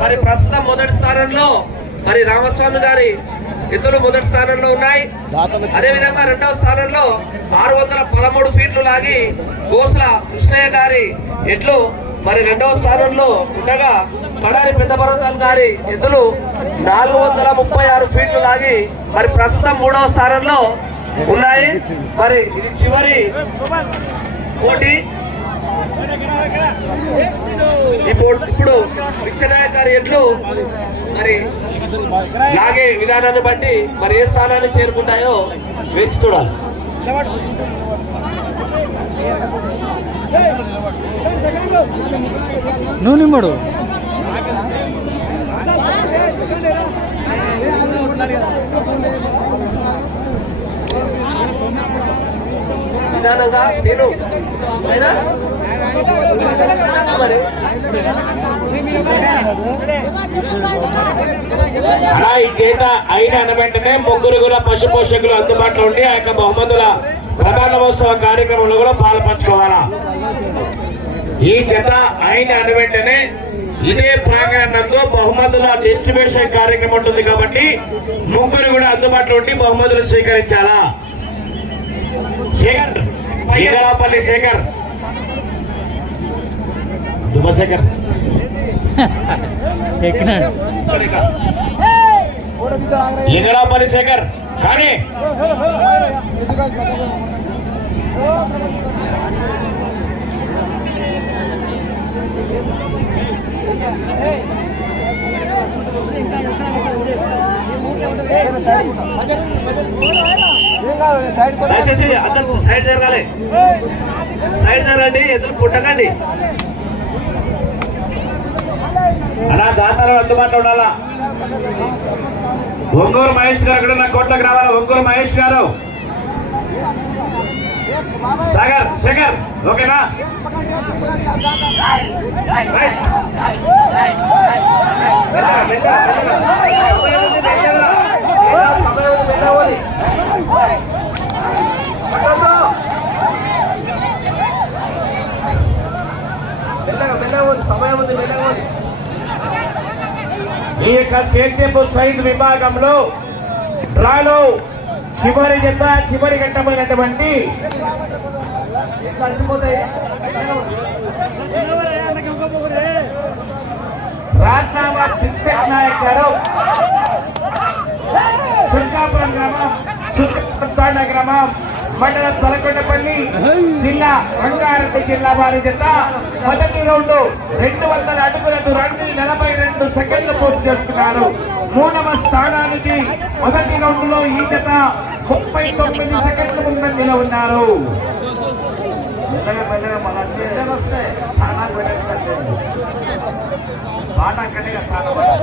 మరి ప్రస్తుతం మొదటి స్థానంలో మరి రామస్వామి గారి ఎద్దులు మొదటి స్థానంలో ఉన్నాయి. అదే విధంగా రెండవ స్థానంలో ఆరు వందల పదమూడు ఫీట్లు లాగి గోసుల కృష్ణయ్య గారి ఎడ్లు మరి రెండవ స్థానంలో ఉండగా కడారి పెద్ద పర్వతం గారి ఎద్దులు నాలుగు వందల ముప్పై ఆరు ఫీట్లు లాగి మరి ప్రస్తుతం మూడవ స్థానంలో ఉన్నాయి. మరి ఇది చివరి పోటీ. ఇప్పుడు ఇప్పుడు విచ్చనాయక్ గారి ఎడ్లు మరి లాగే విధానాన్ని బట్టి మరి ఏ స్థానాన్ని చేరుకుంటాయో వేచి చూడాలి నువ్వు నిమ్మడు నిదానంగా సీను అయినా? మరి అలా ఈ చేత అయిన వెంటనే ముగ్గురు కూడా పశు పోషకులు అందుబాటులో ఉండి ఆ యొక్క బహుమతుల ప్రధానోత్సవ కార్యక్రమంలో కూడా పాల్పంచుకోవాలా? ఈ జత అయిన వెంటనే ఇదే ప్రాంగణంలో బహుమతుల డిస్ట్రిబ్యూషన్ కార్యక్రమం ఉంటుంది కాబట్టి ముగ్గురు కూడా అందుబాటులో ఉండి బహుమతులు స్వీకరించాలా? శేఖర్ ఈగలాపల్లి శేఖర్. దుబ్బశేఖర్. ఎక్కినాడు. ఈగలాపల్లి శేఖర్ కానీ సైడ్ జరగాలి. సైడ్ జరగండి ఎదురు పుట్టకండి. అలా దాతలు అందుబాటులో ఉండాలా ఒంగూరు మహేష్ గారు కూడా నా కోట్లకు రావాలా ఒంగూరు మహేష్ గారు సాగర్ శేఖర్ ఓకేనా మెల్లగా, మెల్లగా, సమయం ఉంది, మెల్లగా. ఉంది, మెల్లగా పోనీ. పట్టొద్దు. మెల్లగా మెల్లగా పోనీ, సమయం ఉంది మెల్లగా పోనీ. ఈ యొక్క సేద్యపు సైజు విభాగంలో డ్రాలో చివరి జత చివరి ఘట్టమైనటువంటి రాజ్నామా బిస్కెట్ నాయక్ గారు సుల్కాపురం గ్రామం సుల్కాపురం గ్రామం మండలం తలకొండపల్లి జిల్లా రంగారెడ్డి జిల్లా వారి జత మొదటి రౌండ్ రెండు వందల అడుగులకు రెండు నలభై రెండు సెకండ్లు పూర్తి చేస్తున్నారు మూడవ స్థానానికి మొదటి రౌండ్లో ఈ జత ముప్పై తొమ్మిది సెకండ్ల ముందంజలో ఉన్నారు. బాట అక్కడే స్థానం కాదు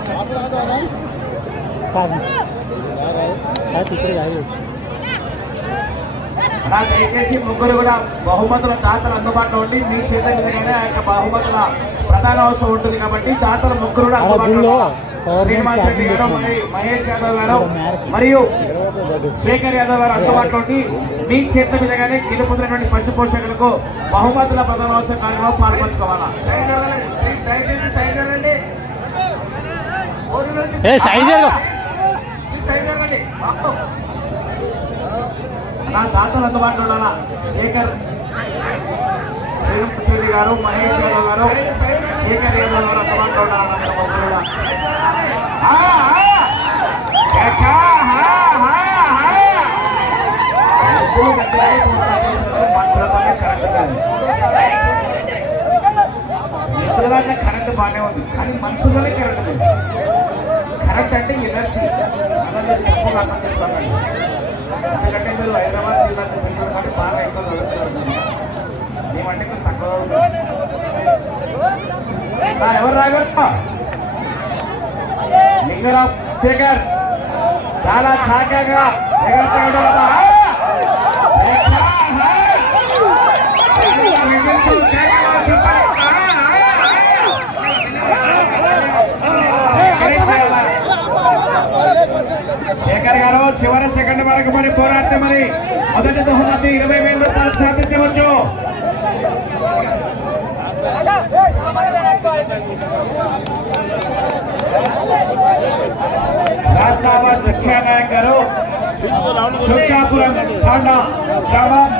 ఇక్కడ కాదు అలా దయచేసి ముగ్గురు కూడా బహుమతుల దాతలు అందుబాటులో ఉండి మీ చేత మీదగానే ఆ యొక్క బహుమతుల ప్రధాన అవసరం ఉంటుంది కాబట్టి దాతలు ముగ్గురు కూడా అందుబాటులో శ్రీనివాస్ రెడ్డి గారు మరి మహేష్ యాదవ్ గారు మరియు శేఖర్ యాదవ్ గారు అందుబాటులో ఉండి మీ చేత మీదగానే గెలుపొందినటువంటి పశు పోషకులకు బహుమతుల ప్రధాన అవసరం కార్యక్రమం పాల్పంచుకోవాలా? ఏ జరగ ప్లీజ్ సైడ్ జరగండి బాబు. నా దాతలు అందుబాటులో ఉండాలా శేఖర్. శ్రీనివాస్ గారు మహేష్ యాదవ్ గారు. శేఖర్ యాదవ్ గారు అందుబాటులో ఉండాలన్నారు ముగ్గురు కూడా. ఆ, కరెంట్ బాగానే ఉంది. కానీ మనుషులనే కరెంట్ లేదు. కరెంట్ అంటే ఎనర్జీ. అర్థం ఎందుకంటే మీరు హైదరాబాద్ జిల్లాకు పిల్లలు బాగా ఎక్కువ చదువుతున్నారు మేమంటే కొంచెం తక్కువ ఎవరు రాగలరు లింగరావు శేఖర్ చాలా సాకాగా ఎగరతా శేఖర్ గారు చివరి సెకండ్ వరకు మరి పోరాడితే మరి మొదటి దోహదాన్ని ఇరవై వేల రూపాయలు సాధించవచ్చు రాష్ట్రాబాద్ గారు తాండా గ్రామం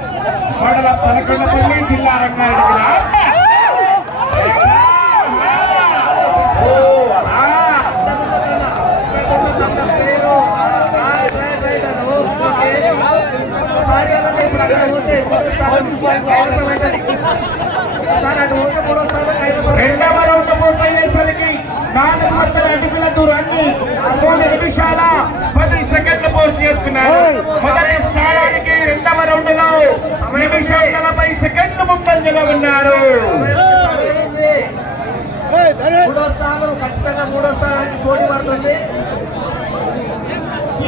పదకొండపల్లి జిల్లా రంగారెడ్డి జిల్లా. రెండవ రౌండ్ పూర్తయ్యేసరికి నాలుగు వందల అడుగుల దూరాన్ని మూడు నిమిషాల పది సెకండ్లు పూర్తి చేస్తున్నారు. మొదటి స్థానానికి రెండవ రౌండ్లో నిమిషం నలభై సెకండ్లు ముందంజలో ఉన్నారు. మూడో స్థానం ఖచ్చితంగా మూడో స్థానానికి పోటీ పడుతుంది.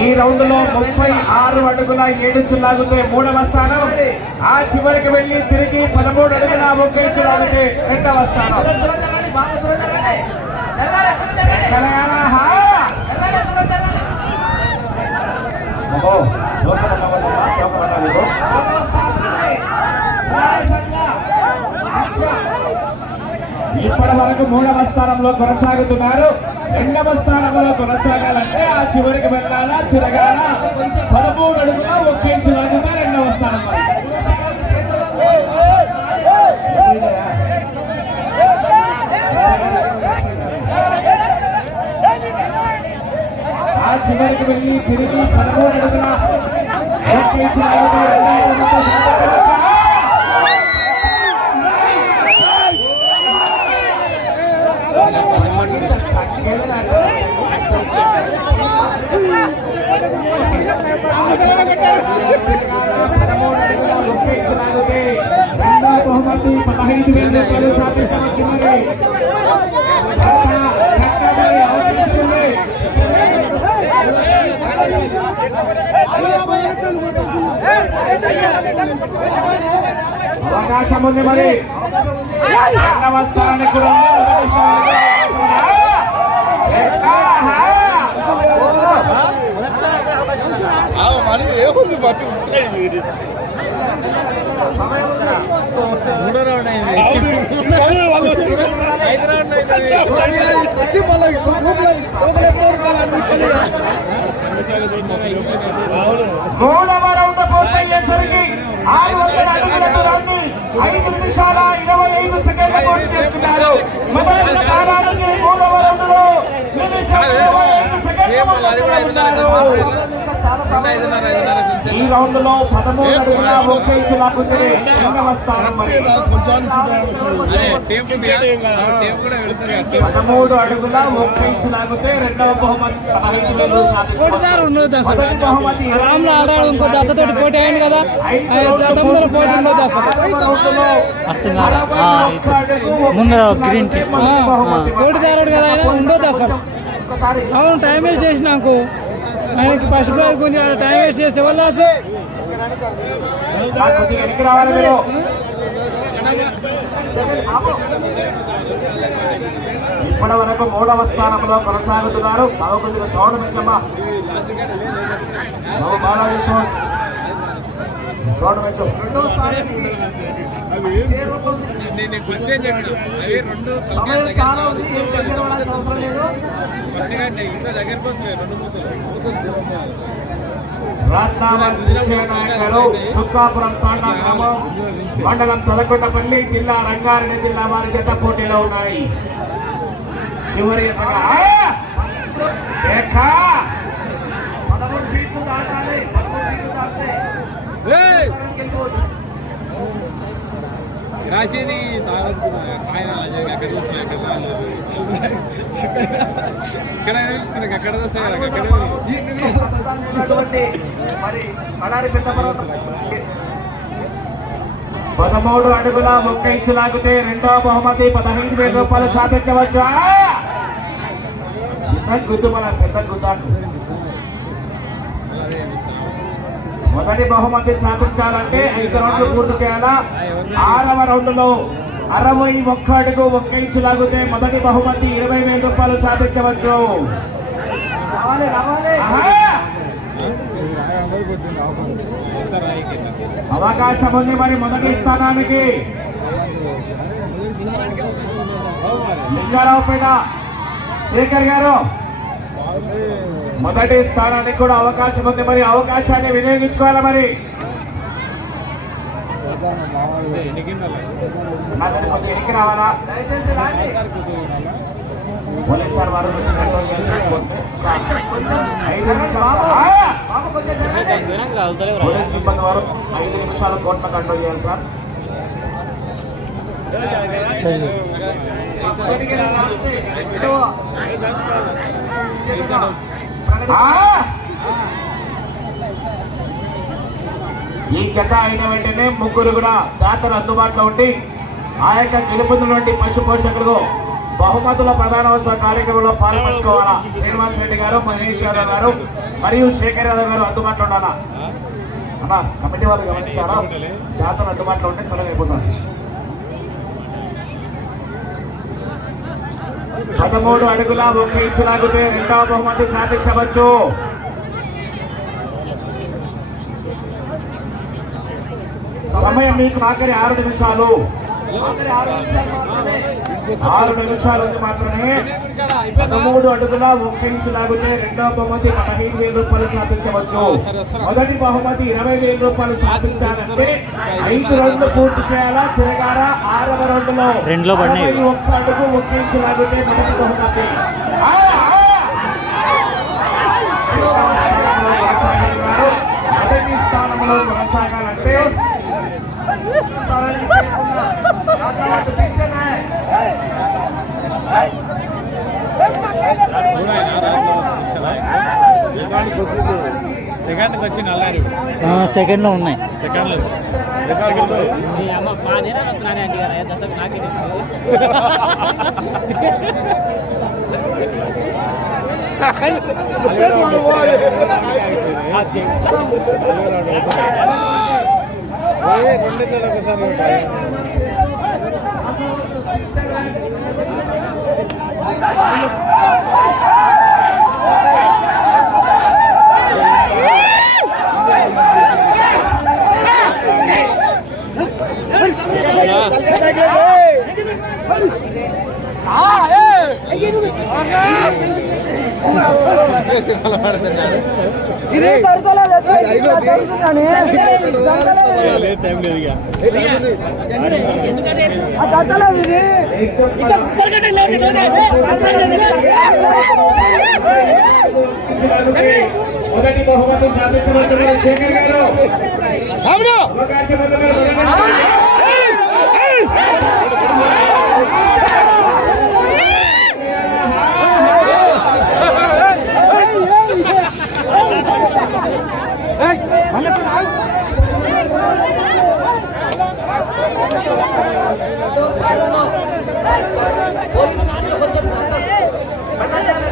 ఈ రౌండ్లో ముప్పై ఆరు అడుగుల ఏడు లాగితే మూడవ స్థానం. ఆ చివరికి వెళ్ళి తిరిగి పదమూడు అడుగుల ఒక్క ఇంచు లాగితే రెండవ స్థానం. దూరం తెలంగాణ ఇప్పటి వరకు మూడవ స్థానంలో కొనసాగుతున్నారు. రెండవ స్థానంలో కొనసాగాలంటే ఆ చివరికి వెళ్ళాలా తిరగాల? పదమూడు అడుగుల ఒక్క ఇంచు రెండవ స్థానం ఆ చివరికి వెళ్ళి తిరిగి పదమూడు అడుగుల ఒక్క ఇంచు లాగితే రెండవ స్థానం. బహుమతి పదహైదు వేల రూపాయలు సాధించవచ్చున్నది అవకాశం ఉంది మరి కూడా. మూడో రౌండ్ అయింది అయింది మూడవ ఆరు వందల అడుగుల దూరాన్ని ఐదు నిమిషాల ఇరవై ఐదు సెకండ్ల పూర్తి చేసుకున్నారు మొదటి స్థానానికి మూడవ రౌండ్లో నిమిషం ఇరవై ఐదు సెకండ్ల ఈ రౌండ్లో పదమూడు రెండవ స్థానం వెళ్తుంది కదా పదమూడు అడుగుల ఇంచు లాగితే రెండవ బహుమతి బహుమతి రామ్లో ఆడాడు ఇంకో దత్తతోటి పోటీ అయింది కదా. దత్తంతో పోటీ ఉండదు అసలు. ముందు గ్రీన్ పోటీదారుడు కదా ఆయన ఉండదు అసలు. అవును టైం వేస్ట్ చేసి నాకు ఆయనకి ఫస్ట్ ప్రైజ్ కొంచెం టైం వేస్ట్ చేస్తే వల్ల ఇప్పటి వరకు మూడవ స్థానంలో కొనసాగుతున్నారు. కొద్దిగా సౌండ్ పెంచమ్మా బాబు బాలాజీ సౌండ్ సౌండ్ పెంచు నేను ఫస్ట్ ఏం చెప్పిన? అవి రెండు ఫస్ట్ కంటే ఇంట్లో దగ్గరకు వస్తున్నాయి మూతలు. సుక్కాపురం తాండా గ్రామం మండలం తలకొండపల్లి జిల్లా రంగారెడ్డి జిల్లా వారి జత పోటీలో ఉన్నాయి. చివరి! పదమూడు ఫీట్లు దాటాలి పదమూడు ఫీట్లు దాటితే ఏయ్! రాశిని తాగొద్దున్నా ఆయన అక్కడ చూసిన అక్కడ రాలేదు. ఇక్కడ తెలుస్తుంది అక్కడ మరి పెద్ద పర్వతం. పదమూడు అడుగుల ఒక్క ఇంచు లాగితే రెండవ బహుమతి పదహైదు వేల రూపాయలు సాధించవచ్చా? చిన్న గుద్దు మన పెద్ద గుద్దాకు మొదటి బహుమతి సాధించాలంటే ఐదు రౌండ్లు పూర్తి చేయాలా? ఆరవ రౌండ్లో అరవై ఒక్క అడుగు ఒక్క ఇంచు లాగితే మొదటి బహుమతి ఇరవై వేల రూపాయలు సాధించవచ్చు! అవకాశం ఉంది మరి మొదటి స్థానానికి. లింగారావు పైన శేఖర్ గారు మొదటి స్థానానికి కూడా అవకాశం ఉంది. మరి అవకాశాన్ని వినియోగించుకోవాలి మరి? ఎనికి రావాలా? పోలీస్ సార్ వారు ఐదు నిమిషాలు. పోలీస్ సిబ్బంది వారు ఐదు కోట్ల కంట్రోల్ చేయాలి సార్. ఈ జత అయిన వెంటనే ముగ్గురు కూడా దాతలు అందుబాటులో ఉండి ఆ యొక్క గెలుపొందినటువంటి పశు పోషకులకు బహుమతుల ప్రధానోత్సవ కార్యక్రమంలో పాల్పంచుకోవాలా? శ్రీనివాస్ రెడ్డి గారు మనీష్ యాదవ్ గారు మరియు శేఖర్ యాదవ్ గారు అందుబాటులో ఉండాలా? అన్న కమిటీ వాళ్ళు గమనించారా? జాతర అందుబాటులో ఉంటే త్వరగా పదమూడు అడుగుల ఒక్క ఇంచు లాగితే రెండవ బహుమతి సాధించవచ్చు. సమయం మీకు ఆఖరి ఆరు నిమిషాలు. ఆరు నిమిషాలు మాత్రమే. పదమూడు అడుగుల ఒక ఇంచు లాగితే రెండవ బహుమతి పదహైదు వేల రూపాయలు సాధించవచ్చు. మొదటి బహుమతి ఇరవై వేల రూపాయలు సాధించాలంటే ఐదు రౌండ్లు పూర్తి చేయాలా? తిరగాల? ఆరవ రౌండ్లో రెండులో ఒక్క అడుగు ఒక ఇంచు లాగితే మొదటి బహుమతి! మొదటి స్థానంలో కొనసాగాలంటే సెకండ్కి వచ్చి నల్లారి సెకండ్. లో ఉన్నాయి సెకండ్లు రెండు నెలలు ఒకసారి ఉంటాయి లేదు టైం లేదు ఇక మొదటి బహుమతి సాధించబోతున్నారు శేఖర్ గారు అవకాశం ఉంది మీరు మొదటి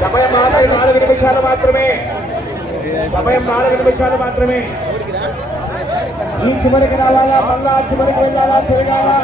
సమయం ఆపై నాలుగు నిమిషాలు మాత్రమే సమయం నాలుగు నిమిషాలు మాత్రమే. ఈ చివరికి రావాలా? మళ్ళా చివరికి వెళ్ళాలా? తిరగాలా?